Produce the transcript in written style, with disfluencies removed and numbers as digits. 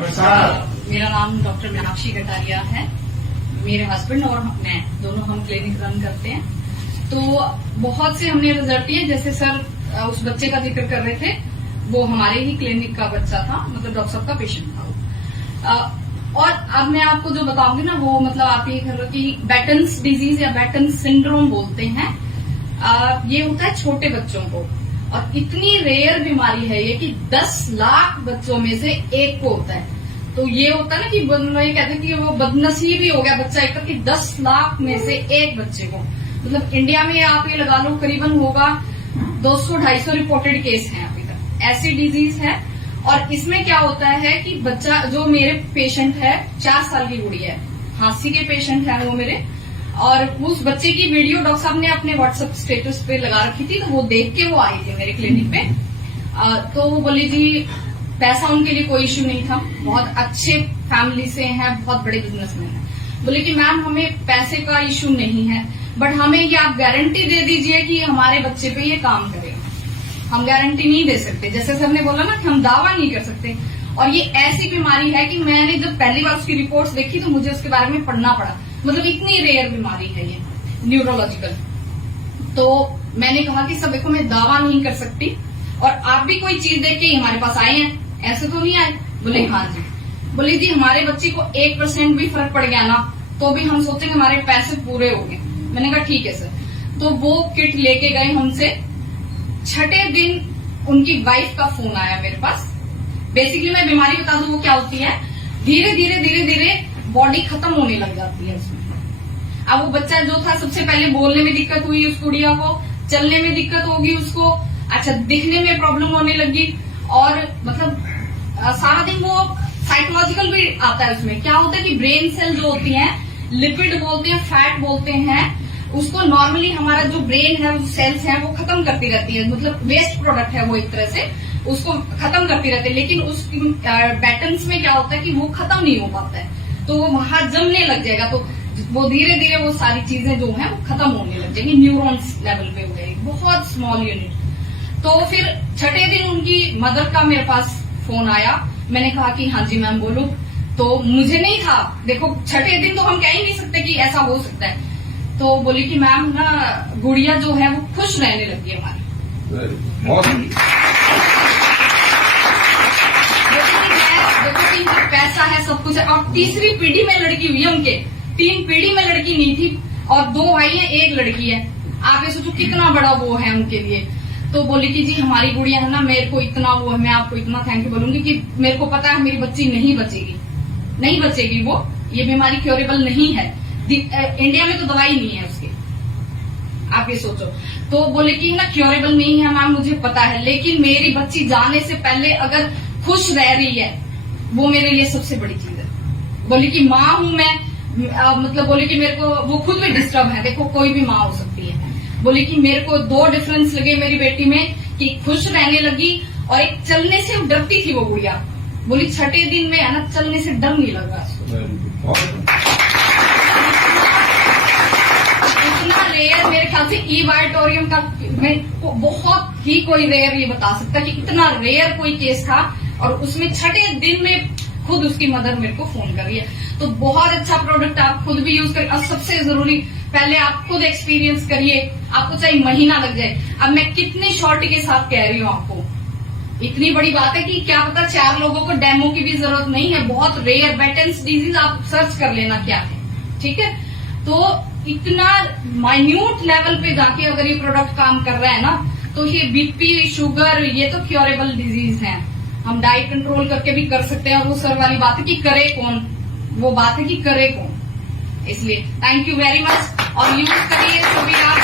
मेरा नाम डॉक्टर मीनाक्षी कटारिया है। मेरे हस्बैंड और मैं दोनों हम क्लिनिक रन करते हैं। तो बहुत से हमने रिजल्ट लिए, जैसे सर उस बच्चे का जिक्र कर रहे थे, वो हमारे ही क्लिनिक का बच्चा था, मतलब डॉक्टर साहब का पेशेंट था वो। और अब मैं आपको जो बताऊंगी ना, वो मतलब आप ये कह लो कि बैटन्स डिजीज या बैटन्स सिंड्रोम बोलते हैं। ये होता है छोटे बच्चों को, और इतनी रेयर बीमारी है ये कि 10 लाख बच्चों में से एक को होता है। तो ये होता है ना कि ये कहते हैं कि वो बदनसीब ही हो गया बच्चा एक, कि 10 लाख में से एक बच्चे को, मतलब इंडिया में आप ये लगा लो करीबन होगा 200-250 रिपोर्टेड केस हैं अभी तक, ऐसी डिजीज है। और इसमें क्या होता है कि बच्चा, जो मेरे पेशेंट है 4 साल की गुड़िया है, खांसी के पेशेंट है वो मेरे, और उस बच्चे की वीडियो डॉक्टर साहब ने अपने व्हाट्सएप स्टेटस पे लगा रखी थी, तो वो देख के वो आई थी मेरे क्लिनिक पे। तो वो बोली जी पैसा उनके लिए कोई इश्यू नहीं था, बहुत अच्छे फैमिली से हैं, बहुत बड़े बिजनेसमैन हैं। बोले कि मैम हमें पैसे का इश्यू नहीं है, बट हमें ये आप गारंटी दे दीजिए कि हमारे बच्चे पे ये काम करेगा। हम गारंटी नहीं दे सकते, जैसे सर ने बोला ना कि हम दावा नहीं कर सकते। और ये ऐसी बीमारी है कि मैंने जब पहली बार उसकी रिपोर्ट्स देखी तो मुझे उसके बारे में पढ़ना पड़ा, मतलब इतनी रेयर बीमारी है ये न्यूरोलॉजिकल। तो मैंने कहा कि सब देखो मैं दावा नहीं कर सकती, और आप भी कोई चीज देख के हमारे पास आए हैं, ऐसे तो नहीं आए। बोले हाँ जी। बोले जी हमारे बच्चे को 1% भी फर्क पड़ गया ना, तो भी हम सोचेंगे हमारे पैसे पूरे हो गए। मैंने कहा ठीक है सर। तो वो किट लेके गए हमसे। छठे दिन उनकी वाइफ का फोन आया मेरे पास। बेसिकली मैं बीमारी बता दूं वो क्या होती है, धीरे धीरे बॉडी खत्म होने लग जाती है उसमें। अब वो बच्चा जो था, सबसे पहले बोलने में दिक्कत हुई उस गुड़िया को, चलने में दिक्कत होगी उसको, अच्छा दिखने में प्रॉब्लम होने लगी, और मतलब सारा दिन वो साइकोलॉजिकल भी आता है। उसमें क्या होता है कि ब्रेन सेल जो होती हैं, लिपिड बोलते हैं, फैट बोलते हैं, उसको नॉर्मली हमारा जो ब्रेन है, सेल्स हैं, वो खत्म करती रहती है, मतलब वेस्ट प्रोडक्ट है वो एक तरह से, उसको खत्म करती रहती है। लेकिन उस बैटन्स में क्या होता है कि वो खत्म नहीं हो पाता है, तो वो वहां जमने लग जाएगा, तो वो धीरे धीरे वो सारी चीजें जो हैं वो खत्म होने लग जाएगी, न्यूरॉन्स लेवल पे हो गए, बहुत स्मॉल यूनिट। तो फिर छठे दिन उनकी मदर का मेरे पास फोन आया। मैंने कहा कि हाँ जी मैम बोलो। तो मुझे नहीं था, देखो छठे दिन तो हम कह ही नहीं सकते कि ऐसा हो सकता है। तो बोली कि मैम ना गुड़िया जो है वो खुश रहने लगी हमारी। देखो कि पैसा है, सब कुछ है, और तीसरी पीढ़ी में लड़की हुई है उनके, 3 पीढ़ी में लड़की नहीं थी, और 2 भाई है 1 लड़की है। आप ये सोचो कितना बड़ा वो है उनके लिए। तो बोली कि जी हमारी गुड़िया है ना, मेरे को इतना वो है, मैं आपको इतना थैंक यू बोलूंगी कि मेरे को पता है मेरी बच्ची नहीं बचेगी वो, ये बीमारी क्योरेबल नहीं है, इंडिया में तो दवाई नहीं है उसकी, आप ये सोचो। तो बोले कि ना क्योरेबल नहीं है मैम, मुझे पता है, लेकिन मेरी बच्ची जाने से पहले अगर खुश रह रही है, वो मेरे लिए सबसे बड़ी चीज है। बोली कि माँ हूं मैं, मतलब बोले कि मेरे को, वो खुद भी डिस्टर्ब है, देखो कोई भी माँ हो सकती है। बोली कि मेरे को 2 डिफरेंस लगे मेरी बेटी में, कि खुश रहने लगी, और एक चलने से डरती थी वो गुड़िया। बोली छठे दिन में है ना, चलने से डर नहीं लगा उसको। इतना रेयर, मेरे ख्याल से ईवाइटोरियम का मैं बहुत ही कोई रेयर ये बता सकता कि इतना रेयर कोई केस था, और उसमें छठे दिन में खुद उसकी मदर मेरे को फोन कर रही है। तो बहुत अच्छा प्रोडक्ट, आप खुद भी यूज करें, और सबसे जरूरी पहले आप खुद एक्सपीरियंस करिए, आपको चाहे महीना लग जाए। अब मैं कितनी शॉर्ट के साथ कह रही हूँ आपको, इतनी बड़ी बात है कि क्या पता 4 लोगों को डेमो की भी जरूरत नहीं है, बहुत रेयर बैटन्स डिजीज, आप सर्च कर लेना क्या है, ठीक है। तो इतना माइन्यूट लेवल पे जाके अगर ये प्रोडक्ट काम कर रहा है ना, तो ये बीपी, शुगर, ये तो क्योरेबल डिजीज है, हम डाइट कंट्रोल करके भी कर सकते हैं। और वो सर वाली बात है कि करे कौन, वो बात है कि करे कौन। इसलिए थैंक यू वेरी मच, और यूज करिए सभी आप।